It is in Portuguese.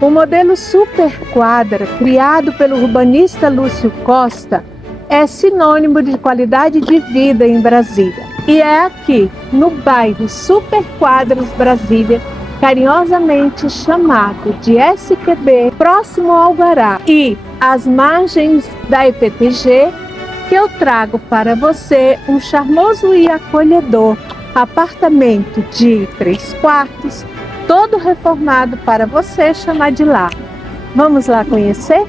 O modelo Super Quadra, criado pelo urbanista Lúcio Costa, é sinônimo de qualidade de vida em Brasília. E é aqui, no bairro Super Quadras Brasília, carinhosamente chamado de SQB, próximo ao Guará e às margens da EPTG, que eu trago para você um charmoso e acolhedor apartamento de 3 quartos, todo reformado para você chamar de lar. Vamos lá conhecer?